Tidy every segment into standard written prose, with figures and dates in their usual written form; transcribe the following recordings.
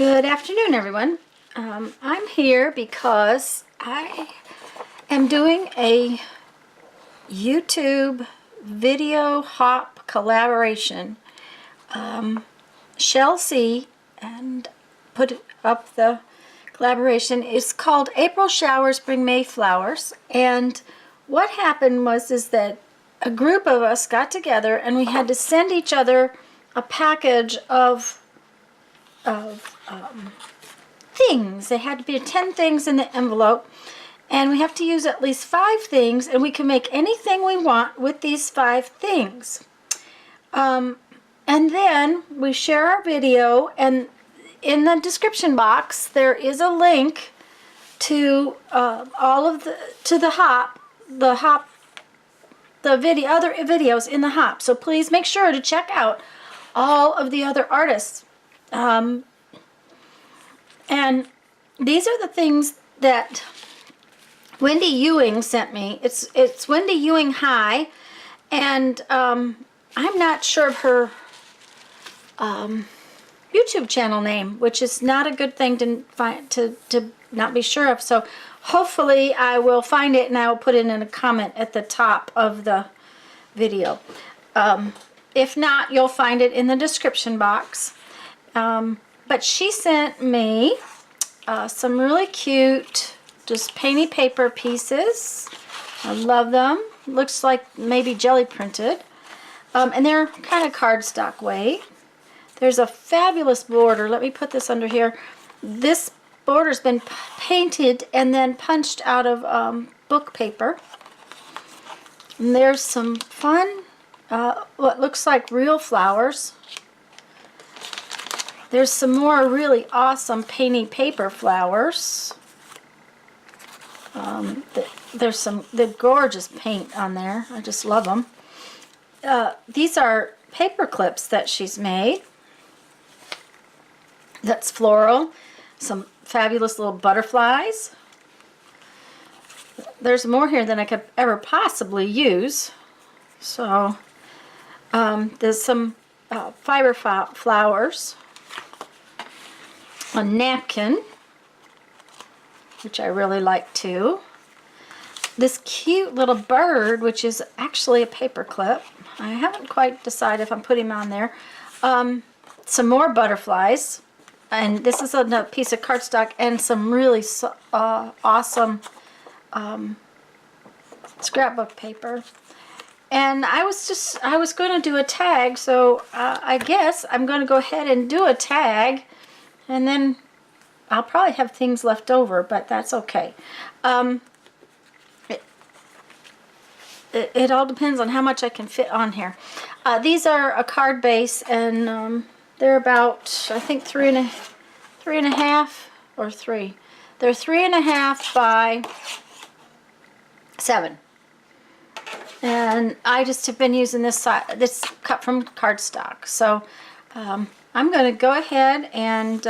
Good afternoon, everyone. I'm here because I am doing a YouTube video hop collaboration. Chelsea and put up the collaboration. It's called April Showers Bring May Flowers. And what happened is that a group of us got together and we had to send each other a package of things. They had to be 10 things in the envelope, and we have to use at least 5 things, and we can make anything we want with these 5 things. And then we share our video, and in the description box there is a link to other videos in the hop. So please make sure to check out all of the other artists. And these are the things that Wendy Ewing sent me. It's Wendy Ewing High, and I'm not sure of her YouTube channel name, which is not a good thing to not be sure of. So hopefully I will find it and I will put it in a comment at the top of the video. If not, you'll find it in the description box. But she sent me some really cute, just painty paper pieces. I love them. Looks like maybe jelly printed. And they're kind of cardstock weight. There's a fabulous border. Let me put this under here. This border's been painted and then punched out of book paper. And there's some fun, what looks like real flowers. There's some more really awesome painting paper flowers. There's some gorgeous paint on there. I just love them. These are paper clips that she's made. That's floral. Some fabulous little butterflies. There's more here than I could ever possibly use. So there's some fiber flowers. A napkin, which I really like too. This cute little bird, which is actually a paper clip. I haven't quite decided if I'm putting him on there. Some more butterflies, and this is a piece of cardstock and some really awesome scrapbook paper. And I was going to do a tag, so I guess I'm going to go ahead and do a tag. And then I'll probably have things left over, but that's okay. It all depends on how much I can fit on here. These are a card base, and they're about, I think, 3.5 or 3. They're 3.5 by 7. And I just have been using this cut from cardstock. So I'm going to go ahead and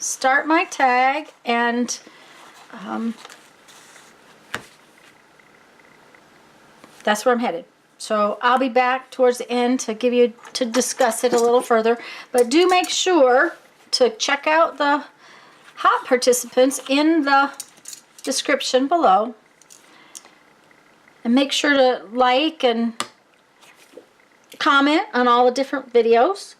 start my tag, and that's where I'm headed. So I'll be back towards the end to discuss it a little further. But do make sure to check out the hop participants in the description below. And make sure to like and comment on all the different videos.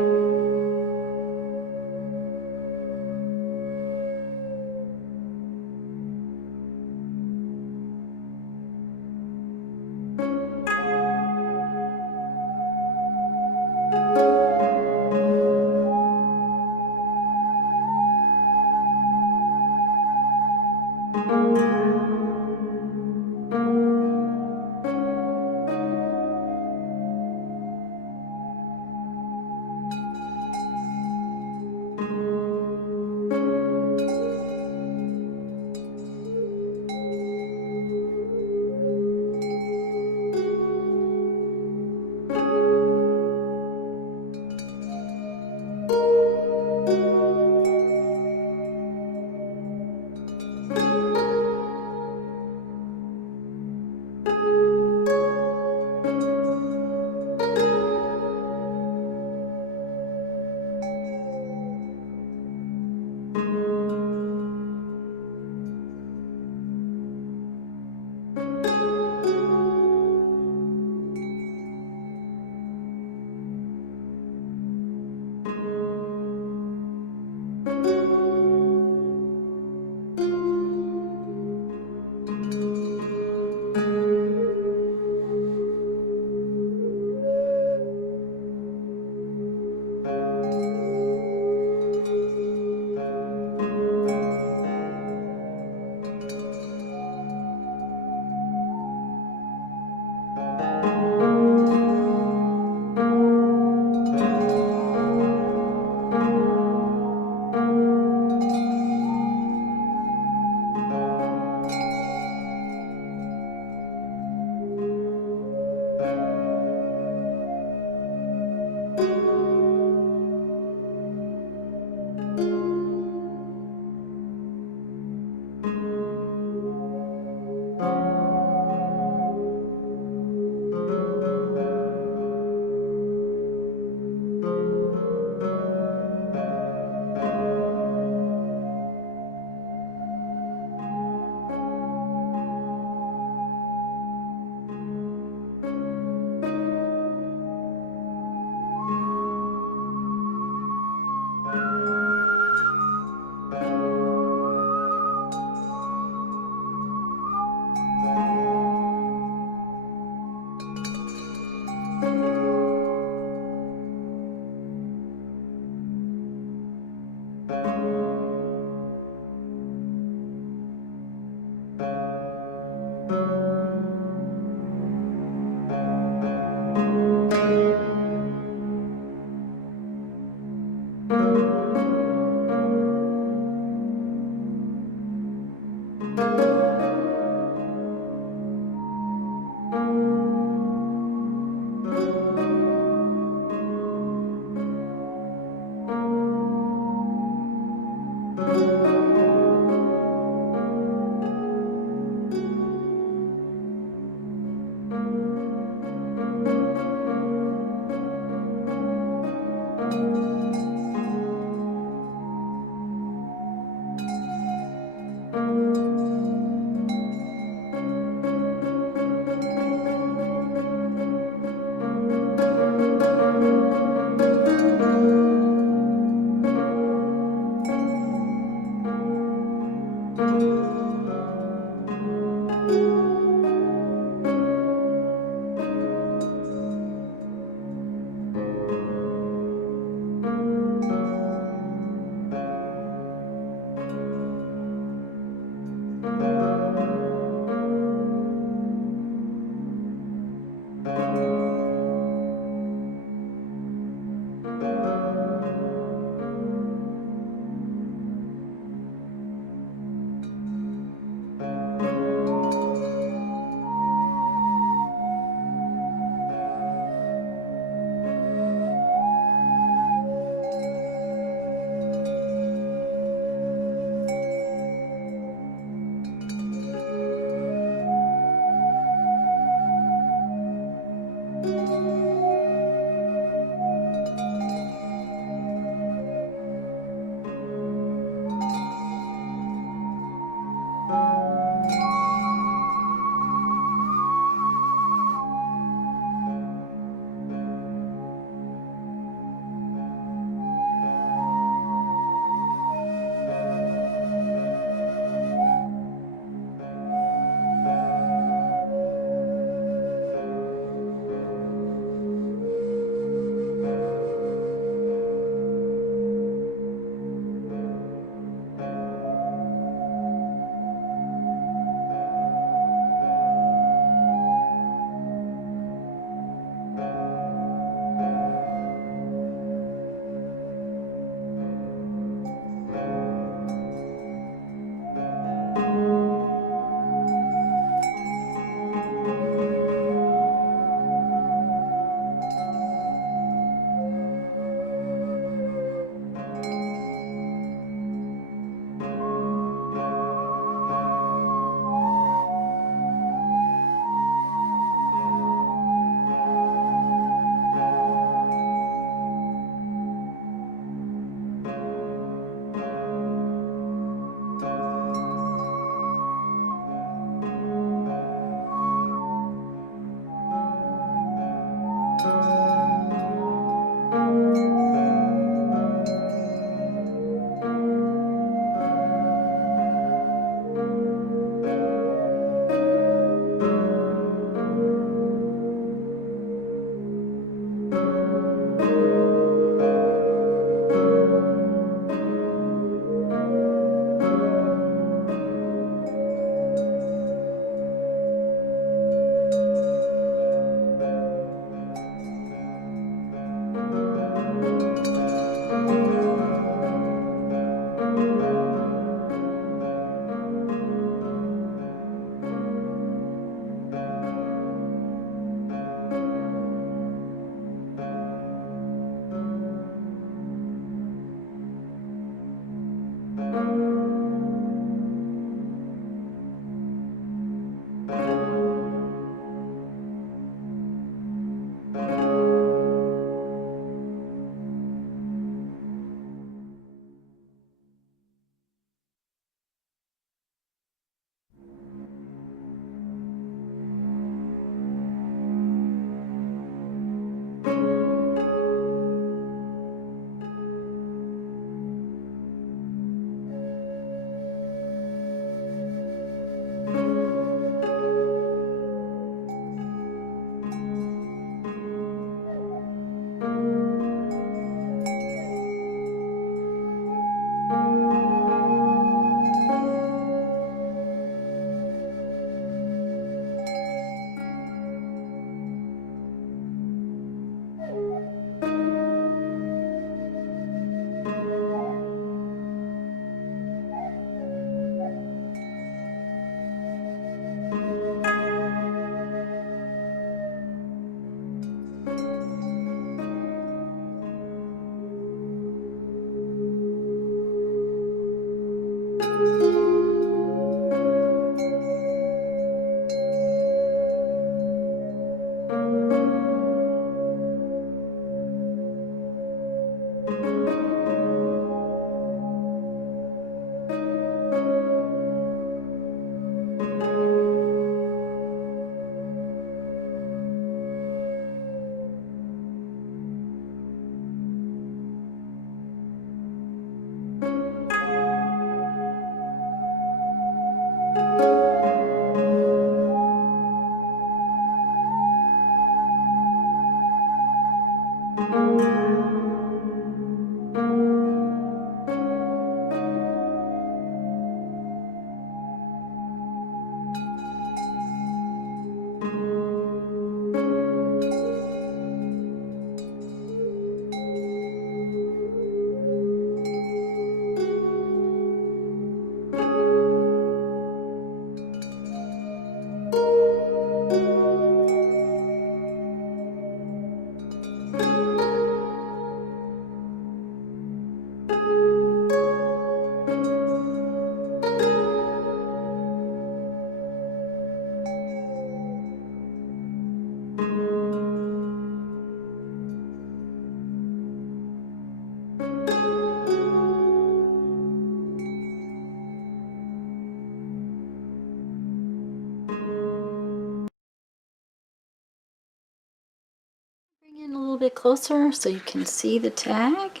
bit closer so you can see the tag.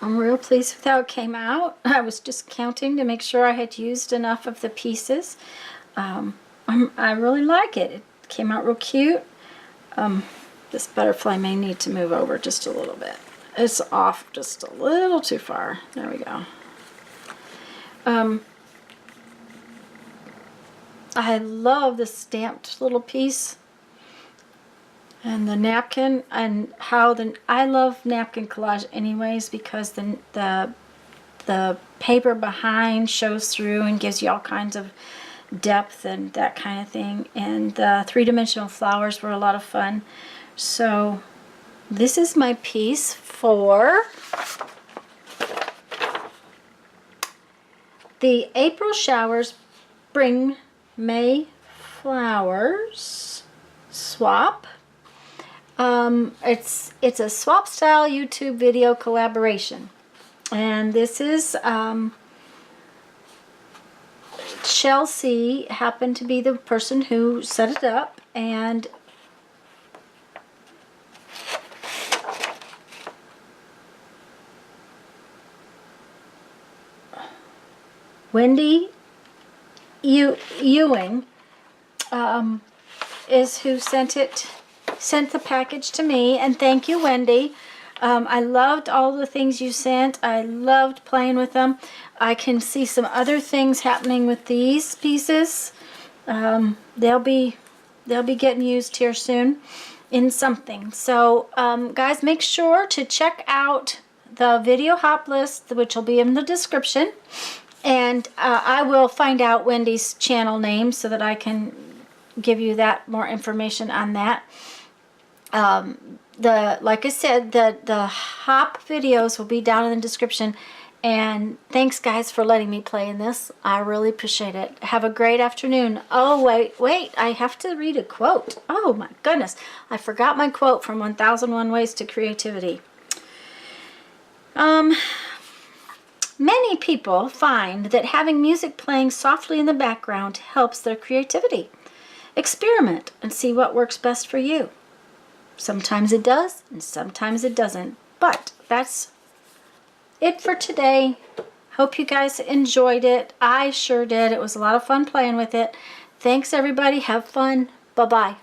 I'm real pleased with how it came out. I was just counting to make sure I had used enough of the pieces. I really like it. It came out real cute. This butterfly may need to move over just a little bit. It's off just a little too far. There we go. I love the stamped little piece. And the napkin, and how I love napkin collage anyways, because the paper behind shows through and gives you all kinds of depth and that kind of thing. And the three-dimensional flowers were a lot of fun. So this is my piece for the April Showers Bring May Flowers swap. It's a swap style YouTube video collaboration, and this is Chelsea happened to be the person who set it up, and Wendy Ewing is who sent the package to me, and thank you, Wendy. I loved all the things you sent. I loved playing with them. I can see some other things happening with these pieces. They'll be getting used here soon in something. So guys, make sure to check out the video hop list, which will be in the description, and I will find out Wendy's channel name so that I can give you that more information on that. Like I said, the hop videos will be down in the description. And thanks, guys, for letting me play in this. I really appreciate it. Have a great afternoon. Oh, wait, I have to read a quote. Oh my goodness, I forgot my quote from 1001 Ways to Creativity. Many people find that having music playing softly in the background helps their creativity. Experiment and see what works best for you. Sometimes it does, and sometimes it doesn't. But that's it for today. Hope you guys enjoyed it. I sure did. It was a lot of fun playing with it. Thanks, everybody. Have fun. Bye-bye.